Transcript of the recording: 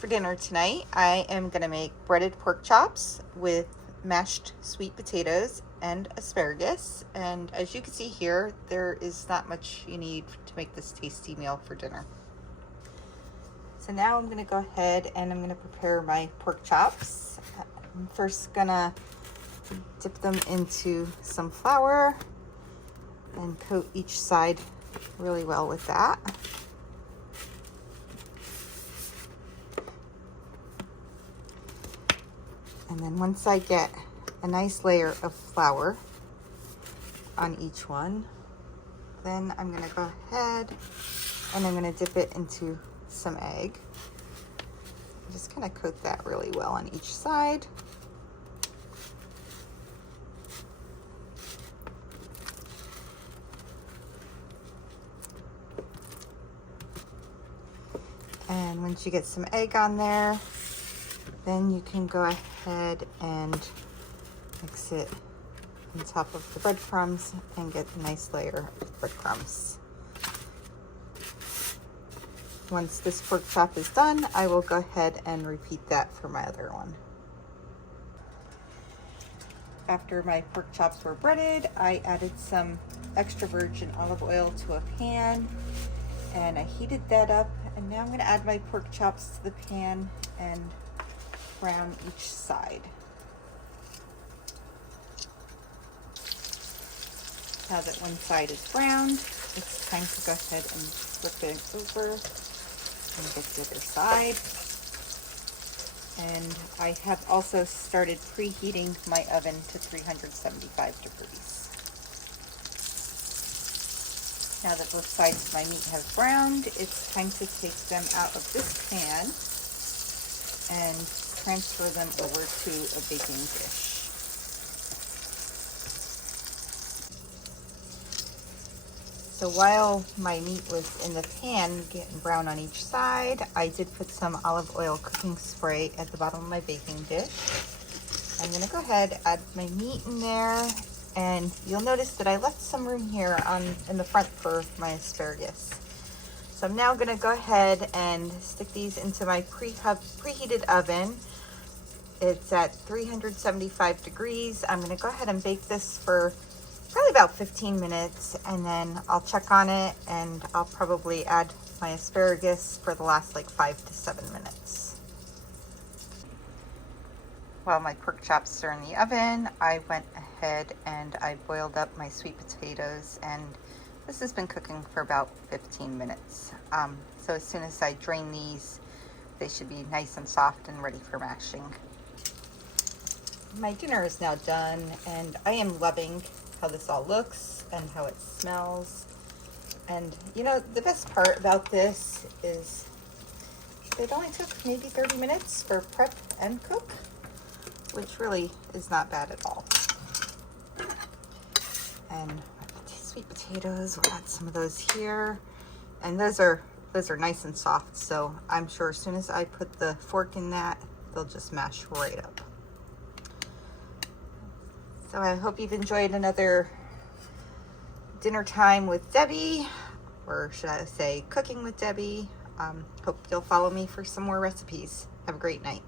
For dinner tonight, I am going to make breaded pork chops with mashed sweet potatoes and asparagus. And as you can see here, there is not much you need to make this tasty meal for dinner. So now I'm going to go ahead and I'm going to prepare my pork chops. I'm first going to dip them into some flour and coat each side really well with that. And then once I get a nice layer of flour on each one, then I'm going to go ahead and I'm going to dip it into some egg. Just kind of coat that really well on each side. And once you get some egg on there, then you can go ahead and mix it on top of the breadcrumbs and get a nice layer of breadcrumbs. Once this pork chop is done, I will go ahead and repeat that for my other one. After my pork chops were breaded, I added some extra virgin olive oil to a pan and I heated that up, and now I'm going to add my pork chops to the pan and brown each side. Now that one side is browned, it's time to go ahead and flip it over and get the other side. And I have also started preheating my oven to 375 degrees. Now that both sides of my meat have browned, it's time to take them out of this pan and transfer them over to a baking dish. So while my meat was in the pan getting brown on each side, I did put some olive oil cooking spray at the bottom of my baking dish. I'm going to go ahead, add my meat in there, and you'll notice that I left some room here in the front for my asparagus. So I'm now going to go ahead and stick these into my preheated oven. It's at 375 degrees. I'm going to go ahead and bake this for probably about 15 minutes, and then I'll check on it and I'll probably add my asparagus for the last like 5 to 7 minutes. While my pork chops are in the oven, I went ahead and I boiled up my sweet potatoes, and this has been cooking for about 15 minutes. So as soon as I drain these, they should be nice and soft and ready for mashing. My dinner is now done, and I am loving how this all looks and how it smells. And you know, the best part about this is it only took maybe 30 minutes for prep and cook, which really is not bad at all. And sweet potatoes, we'll add some of those here. And those are nice and soft, so I'm sure as soon as I put the fork in that, they'll just mash right up. So I hope you've enjoyed another dinner time with Debbie, or should I say cooking with Debbie. Hope you'll follow me for some more recipes. Have a great night.